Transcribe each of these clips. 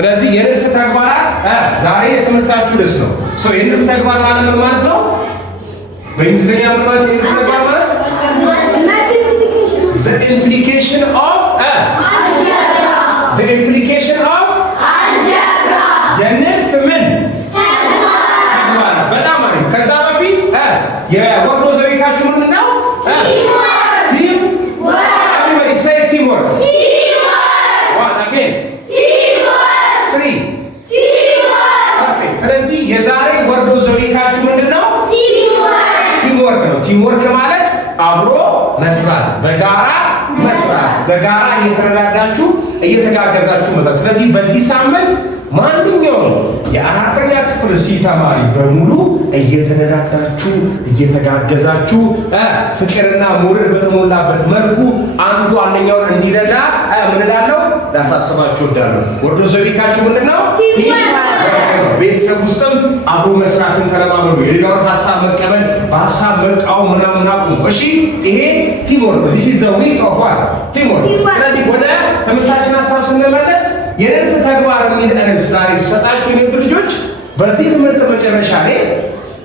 ስለዚህ የንድፍ ተግባራት ዛሬ የትምህርታችሁ ርዕስ ነው። የንድፍ ተግባር ማለት ምን ማለት ነው? በእንግሊዝኛ ምን ማለት የንድፍ ተግባር ማለት? The implication of የንድፍ ምን ተግባራት። በጣም አሪፍ። ከዛ በፊት የወርዶ ዘቤታችሁ ምን ነው? ቲም everybody say teamwork. One again. ስለዚህ የዛሬ ወርዶ ዘቤታችሁ ምንድነው? ቲምወርክ ነው። ቲምወርክ ማለት አብሮ መስራት፣ በጋራ መስራት፣ በጋራ እየተረዳዳችሁ እየተጋገዛችሁ መስራት። ስለዚህ በዚህ ሳምንት ማንኛውም የአራተኛ ክፍል ተማሪ በሙሉ እየተረዳዳችሁ እየተጋገዛችሁ ፍቅርና ሞራል በተሞላበት መልኩ አንዱ አንደኛውን እንዲረዳ ምን እላለሁ ላሳስባችሁ እወዳለሁ። ወርዶ ዘቤታችሁ ምንድነው? ቤተሰብ ውስጥም አብሮ መስራትን ተለማመዱ። የሌላውን ሀሳብ መቀበል፣ በሀሳብ መቃወም ምናምን አቁሙ። እሺ፣ ይሄ ቲምወርክ ነው። this is the week of what? ቲምወርክ። ስለዚህ ወደ ትምህርታችን ሀሳብ ስንመለስ የንድፍ ተግባር የሚል ርዕስ ዛሬ ሲሰጣችሁ የንድፍ ልጆች በዚህ ትምህርት መጨረሻ ላይ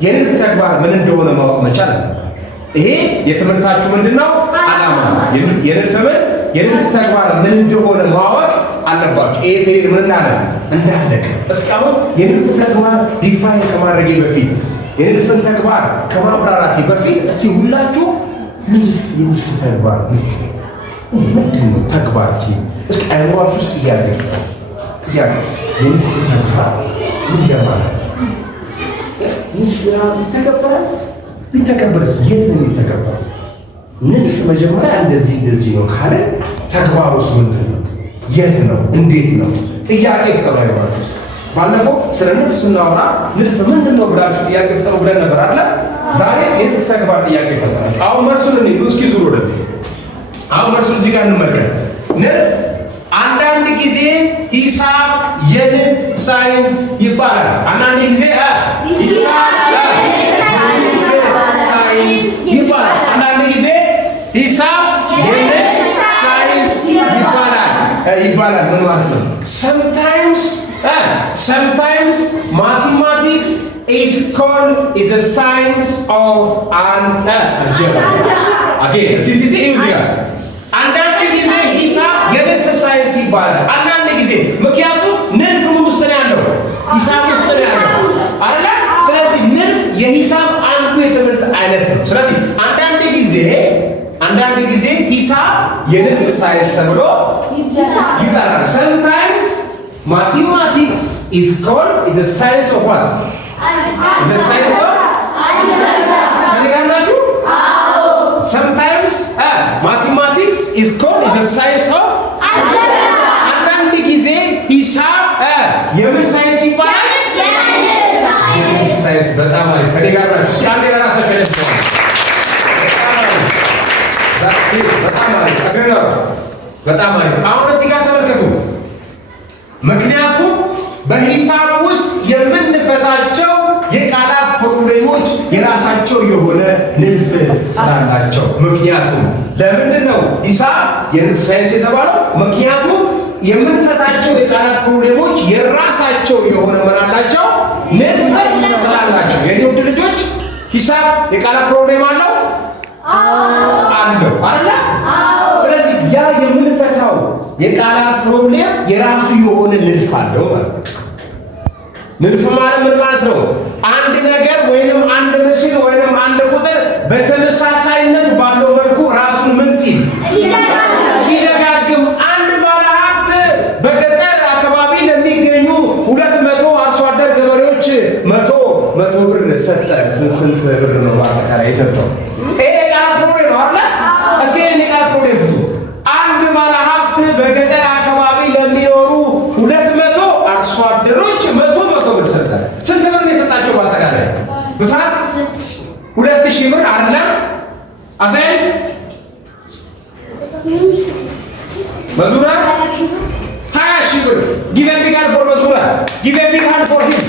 የንድፍ ተግባር ምን እንደሆነ ማወቅ መቻል አለባችሁ። ይሄ የትምህርታችሁ ምንድነው? ዓላማ የንድፍ ተግባር ምን እንደሆነ ማወቅ አለባችሁ። ይሄ ፔሪድ ምን እንዳለቀ እስካሁን የንድፍ ተግባር ዲፋይን ከማድረጌ በፊት የንድፍን ተግባር ከማብራራቴ በፊት እስቲ ሁላችሁ የንድፍ ተግባር ምንድን ነው? ተግባር ሲል እስኪ አይምሯችሁ ውስጥ የንድፍ ተግባር ምን ይገባላል? ይተገበራል? ይተገበርስ የት ነው የሚተገበረው? ንድፍ መጀመሪያ እንደዚህ ነው ካለ ተግባሩስ ምንድን ነው? የት ነው? እንዴት ነው? ጥያቄ ፍጠሩ። አይባችሁ ባለፈው ስለ ንድፍ ስናወራ ንድፍ ምንድን ነው ብላችሁ ጥያቄ ፍጠሩ ብለን ነበር አለ። ዛሬ የንድፍ ተግባር ጥያቄ ፈጠራል። አሁን መልሱን እንዴ እስኪ ዙሩ ወደዚህ። አሁን መልሱን እዚህ ጋር እንመልከት። ንድፍ አንዳንድ ጊዜ ሂሳብ የንድፍ ሳይንስ ይባላል። አንዳንድ ጊዜ ሂሳብ ሳይንስ ይባላል። አንዳንድ ጊዜ ሂሳብ የንድፍ ሳይንስ ይባላል። ምን ማለት ነው? Sometimes mathematics is called a science of algebra. Again, this is easier. አንዳንድ ጊዜ ሂሳብ የንድፍ ሳይንስ ይባላል። አንዳንድ ጊዜ ምክንያቱም ንድፍ ምን ውስጥ ነው ያለው? ሂሳብ ውስጥ ነው ያለው አይደል? ስለዚህ ንድፍ የሂሳብ አንዱ የትምህርት አይነት ነው። ስለዚህ አንዳንድ ጊዜ ሂሳብ የንድፍ ሳይንስ ተብሎ ይጠራል። Sometimes mathematics is called a science of what? Is a science of algebra. Sometimes mathematics is called a science of algebra. አንዳንድ ጊዜ ሂሳብ የምን ሳይንስ ይባላል? የንድፍ ሳይንስ። በጣም አሪፍ። ከኔ ጋር ናችሁ? እስኪ አንዴ ለራሳችሁ ያለችው በጣም አሪፍ። አሁን እዚህ ጋር ተመልከቱ። ምክንያቱም በሂሳብ ውስጥ የምንፈታቸው የቃላት ፕሮብሌሞች የራሳቸው የሆነ ንድፍ ስላላቸው። ምክንያቱም ለምንድን ነው ሂሳብ የንድፍ ሳይንስ የተባለው? ምክንያቱም የምንፈታቸው የቃላት ፕሮብሌሞች የራሳቸው የሆነ ምን አላቸው? ንድፍ ስላላቸው። የኔ ውድ ልጆች ሂሳብ የቃላት ፕሮብሌም አለው አይደለ? ስለዚህ ያ የምንፈታው የቃላት ፕሮብሌም የራሱ የሆነ ንድፍ አለው ማለት ነው። ንድፍ ማለት ምን ማለት ነው? አንድ ነገር ወይንም አንድ ምስል ወይንም አንድ ቁጥር በተመሳሳይነት ባለው መልኩ ራሱን ምን ሲል ሲደጋግም። አንድ ባለሀብት በገጠር አካባቢ ለሚገኙ 200 አርሶ አደር ገበሬዎች መቶ ብር ሰጠ። ስንት ብር ነው በአጠቃላይ የሰጠው? ይሄ የቃላት ፕሮብሌም ነው አይደል? እስኪ የቃላት ፕሮብሌም ፍቱ። አንድ ባለሀብት በገጠር አካባቢ ለሚኖሩ 200 አርሶ አደሮች መቶ ብር ሰጠ። ስንት ብር ነው የሰጣቸው በአጠቃላይ? ብስራት 2000 ብር አይደለም? አሳይ መዙራ 20,000 ብር። give a big hand for መዙራ። give a big hand for him.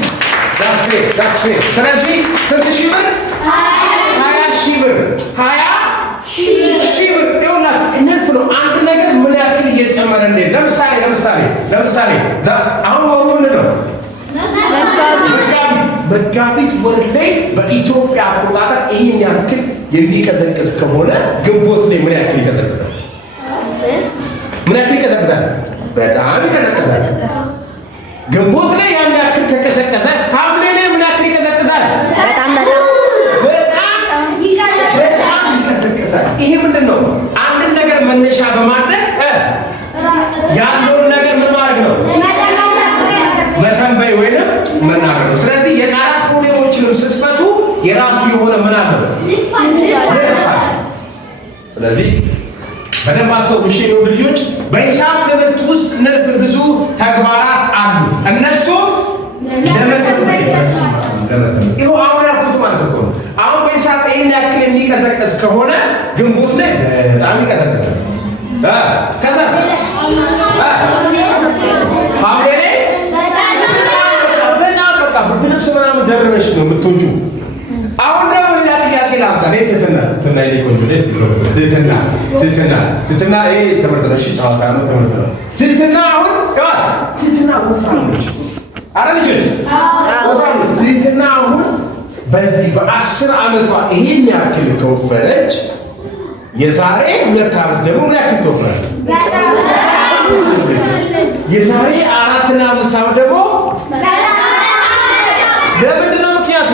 that's it. ስለዚህ ስንት ሺህ ብር? 20,000 ብር። 20,000 ብር ይሆናል። ንድፍ ነው። አንድ ነገር ምን ያክል እየጨመረ እንዴ? ለምሳሌ አሁን ወር ላይ በኢትዮጵያ አቆጣጠር ይሄን ያክል የሚቀዘቅዝ ከሆነ ግንቦት ላይ ምን ያክል ይቀዘቅዛል? ምን ያክል ይቀዘቅዛል? በጣም ይቀዘቅዛል። ግንቦት ላይ ያን ያክል ከቀዘቀዘ ሐምሌ ላይ ምን ያክል ይቀዘቅዛል? በጣም ይቀዘቅዛል። ይሄ ምንድነው? አንድን ነገር መነሻ በማድረግ ያለውን ነገር ምን ማድረግ ነው? መተንበይ ወይንም መናገር ነው። ስለዚህ የቃላት ፕሮብሌሞችንም ስትፈቱ የራሱ የሆነ ምን አለው? ስለዚህ በደንብ አስተውሉ ልጆች። በሂሳብ ትምህርት ውስጥ ንድፍ ብዙ ተግባራት አሉት። እነሱ ለመተንበይ ይኸው አሁን ያልኩት ማለት እኮ ነው። አሁን በሂሳብ ይሄን ያክል የሚቀዘቅዝ ከሆነ ግንቦት ላይ በጣም ይቀዘቅዛል። ከዛስ ሐምሌ ላይ በጣም በቃ ብርድ ልብስ ምናምን ደርበሽ ነው የምትወጪው። አሁን ደግሞ ሌላ ጥያቄ ላምጣ። ትህትና ይሄ ቆንጆ ደስ ይለው። ትህትና ይሄ ትምህርት ነው። እሺ ጨዋታ ነው፣ ትምህርት ነው። ትህትና አሁን ትህትና ወፍራም ነች። አረ ልጆች ወፍራም ነች ትህትና። አሁን በዚህ በ10 ዓመቷ ይሄን ያክል ከወፈረች የዛሬ 2 ዓመት ደግሞ ምን ያክል ትወፍራለች? የዛሬ 4 እና 5 ዓመት ደግሞ ለምንድን ነው ምክንያቱ?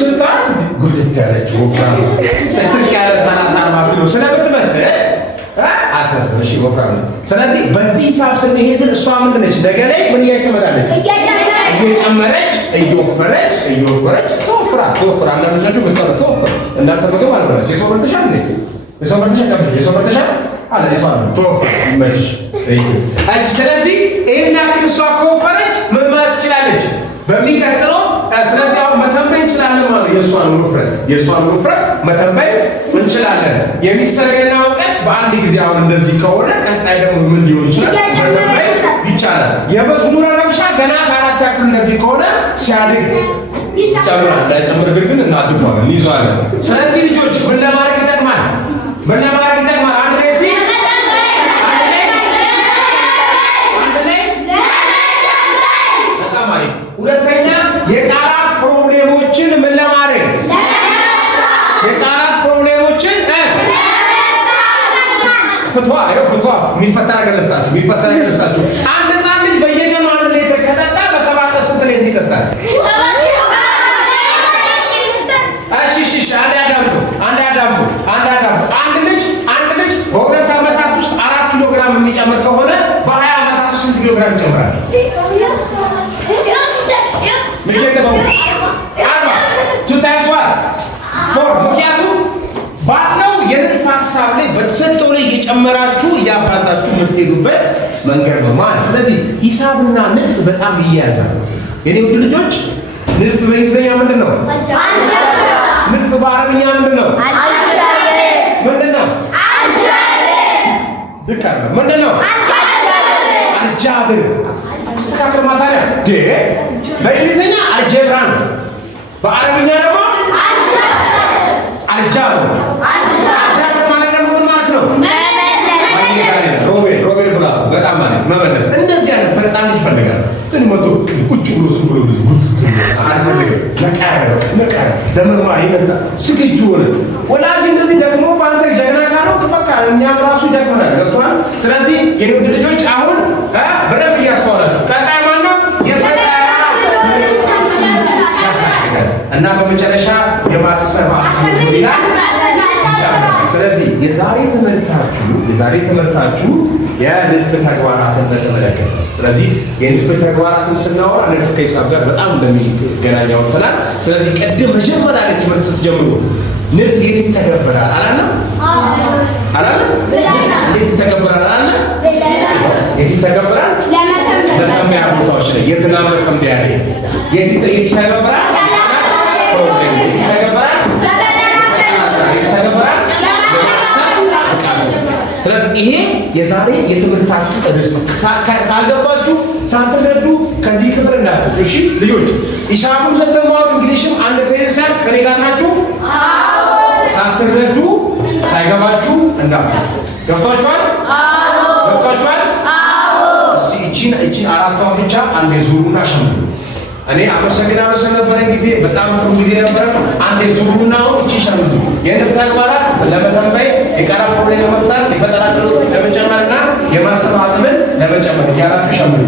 ስልጣን ጉልት ያለች ወፍራም ጥቅጥቅ ያለ 30-40 ኪሎ ስለምትመስል አትመስልም። እሺ ወፍራም ነው። ስለዚህ በዚህ ሂሳብ ስንሄድ እሷ ምንድን ነች? ነገ ላይ ምን እያለች ትመጣለች? እየጨመረች እየወፈረች ተወፍራ አንዳንዶቻችሁ ብትቀር ተወፍራ እናንተ ምግብ አልበላችሁ የሰው በልተሻል እንዴ? የሰው በልተሻል አለ የሰው ነው ተወፍራ ይመችሽ። እሺ ስለዚህ ይሄን ያክል እሷ ከወፈረች ምን ማለት ትችላለች? በሚቀጥለው ስለዚህ አሁን መተንበይ እንችላለን ማለት የእሷን ውፍረት መተንበይ እንችላለን። የሚሰረገና እውቀት በአንድ ጊዜ አሁን እንደዚህ ከሆነ ቀጣይ ደግሞ ምን ሊሆን ይችላል? መተንበይ ይቻላል። የመዝሙረ ረብሻ ገና ከ4 ክፍል እንደዚህ ከሆነ ሲያድግ ይጨምራል። ላይጨምር ግን እናድገዋለን እንይዘዋለን። ስለዚህ ልጆች ምን ለማድረግ ይጠቅማል? አንድ ላይ እስኪ በጣም አሪፍ። ሁለተኛ የቃላት ፕሮብሌሞችን ምን ለማድረግ ፍቷ የሚፈታ ነገር ልስጣችሁ። አንድ ሕፃን ልጅ በየቀኑ 1 ሊትር ከጠጣ በ7 ስንት ሊትር ይጠጣል? እሺ አንድ አዳምጡ። አንድ ልጅ በ2 ዓመታት ውስጥ 4 ኪሎ ግራም የሚጨምር ከሆነ በ20 ዓመታት ውስጥ ስንት ኪሎ ግራም ይጨምራል? ምክንያቱም ባለው የንድፍ ሀሳብ ላይ በተሰጠው ላይ እየጨመራችሁ እያባዛችሁ የምትሄዱበት መንገድ ነው ማለት። ስለዚህ ሂሳብና ንድፍ በጣም ይያያዛሉ። የኔ ውድ ልጆች ንድፍ በእንግሊዝኛ ምንድን ነው? ንድፍ በአረብኛ ምንድን ነው? አልጃብር። አስተካክል ማታሪያ በእንግሊዝኛ አልጀብራ ነው። በአረብኛ ደግሞ አልጃብር ማለት ደግሞ ምን ማለት ነው? ሮቤል ብላቱ በጣም ማለት መመለስ። እንደዚህ አይነት ፈጣን ልጅ ይፈልጋል። ግን መቶ ቁጭ ብሎ ዝም ብሎ አልፈልግም። ነቃረ ለመማር ይመጣ ዝግጁ ሆነ። ወላጅ እንደዚህ ደግሞ በአንተ ጀግና ካልሆንክ በቃ እኛም ራሱ ይደክመናል። ገብቶሃል? ስለዚህ የውድ ልጆች አሁን በደንብ እያስተዋላችሁ ቀጣይ ማነው የፈጠራ እና በመጨረሻ የማሰብ ይላል። ስለዚህ የዛሬ ትምህርታችሁ የንድፍ ተግባራትን በተመለከተ። ስለዚህ የንድፍ ተግባራትን ስናወራ ንድፍ ከሂሳብ ጋር በጣም እንደሚገናኝ አውጥተናል። ስለዚህ ቅድም መጀመሪያ ላይ ትምህርት ስትጀምሩ ንድፍ የት ይተገበራል አላለም? የት ይተገበራል አላለም? የት ይተገበራል? ለመተንበያ ቦታዎች ላይ የዝናብ መተንበያ ላይ የት ይተገበራል? ስለዚህ ይሄ የዛሬ የትምህርታችሁ ርዕስ ነው። ካልገባችሁ ሳትረዱ ከዚህ ክፍል እንዳትወጡ። እሺ ልጆች ሂሳቡን ስትማሩ እንግሊዝም አንድ ፔንሰር ከኔ ጋር ናችሁ? ሳትረዱ ሳይገባችሁ እንዳትወጡ። ገብቷችኋል? እስቲ እቺን 4ቷን ብቻ አንዴ ዙሩና ሸምዱ። እኔ አመሰግናለሁ ስለነበረን ጊዜ በጣም ጥሩ ጊዜ ነበር። አንዴ ዙሩና እቺ ሸምዱ የንፍስ ተግባራት ለመተንበይ የቃላት ፕሮብሌም ለመፍታት የፈጠራ ክህሎት ለመጨመርና የማሰብ አቅምን ለመጨመር ያላችሁ ሸምዱ